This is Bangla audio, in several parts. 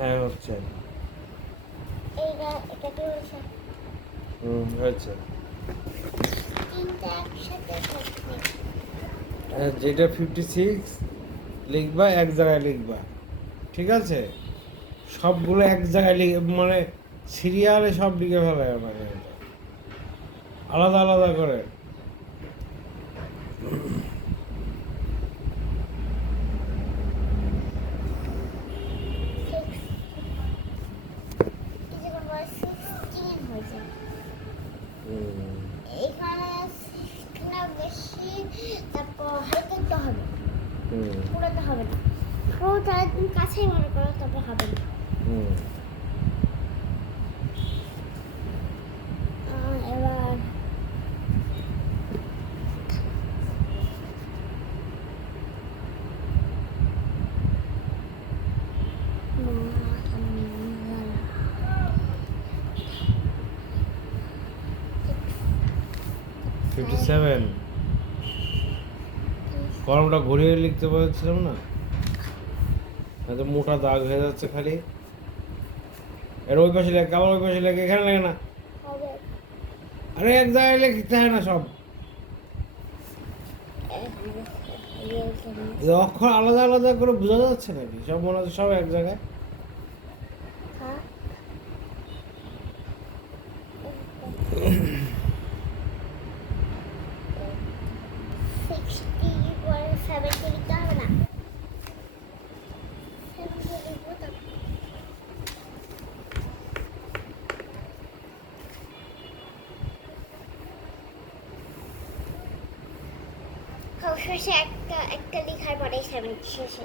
হ্যাঁ হচ্ছে। এটা কি হয়েছে? হয়েছে। তিনটা একসাথে থাকবে। যেটা 56 লিখবা, এক জায়গায় লিখবা, ঠিক আছে? সবগুলো এক জায়গায় মানে সিরিয়ালে সব লিখে ফেলা যাবে না, আলাদা আলাদা করে। এখানে বেশি, তারপর হালকা হবে, পুরোটা হবে না, পুরোটা একদম কাছেই মনে করো, তারপর হবে না। এবার কলমটা ঘুরিয়ে লিখতে পারছিলাম না, এত মোটা দাগ হয়ে যাচ্ছে খালি। এর ওই পাশে লেখ, আবার ওই পাশে লেখ, এখানে লেখ না। আরে এক জায়গায় লিখতে হয় না সব, অক্ষর আলাদা আলাদা করে বোঝা যাচ্ছে নাকি? সব মনে হচ্ছে সব এক জায়গায়। শেষে একটা লেখার পরে 70 শেষে।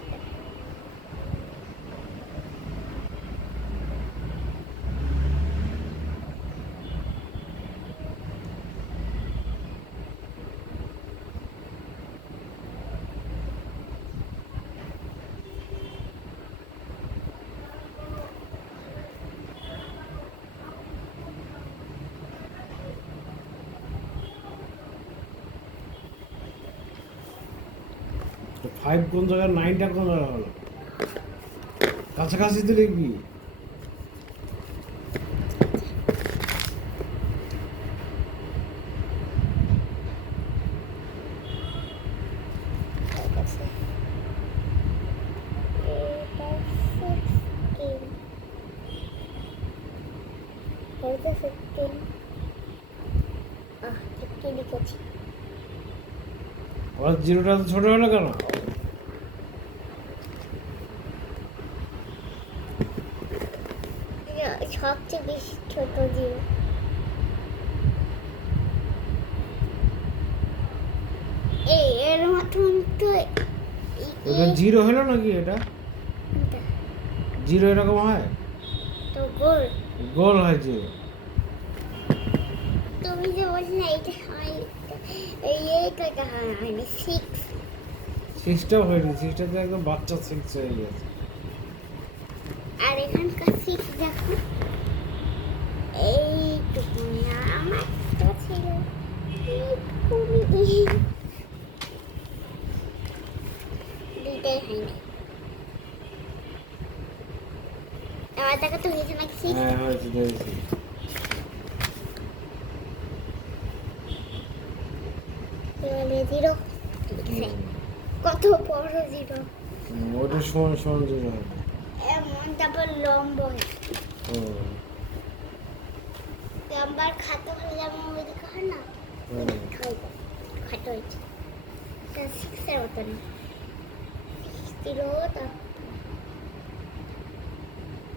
ফাইভ কোন জায়গায়, নাইনটা কোন জায়গায় হলো? কাছাকাছি তো লিখবি। জিরোটা তো ছোট হলো কেন? সবচেয়ে বেশি ছোট জিরো। এর মতন তো এটা জিরো হলো নাকি? এটা জিরো এরকম হয় তো গোল গোল হয় জিরো। তুমি যে বলছিলে এইটা হয়, এইটা হয়নি। সিক্সটাও হয়নি, সিক্সটা তো একদম বাচ্চা সিক্স হয়ে গেছে। আর এখানকার 6 দেখো, এইটুকু আমার তো ছিল, দুইটাই হয়নি। আবার দেখো তো হয়েছে নাকি 6? হ্যাঁ হয়েছে, হয়েছে। জিরো কত বড় জিরো, ওটা সমান সমান জিরো হবে এমন, তারপর লম্ব লম্বার খাটো হলে যেমন ওইদিকে হয় না, খাটো হয়েছে। 6 এর মতন জিরো, তারপর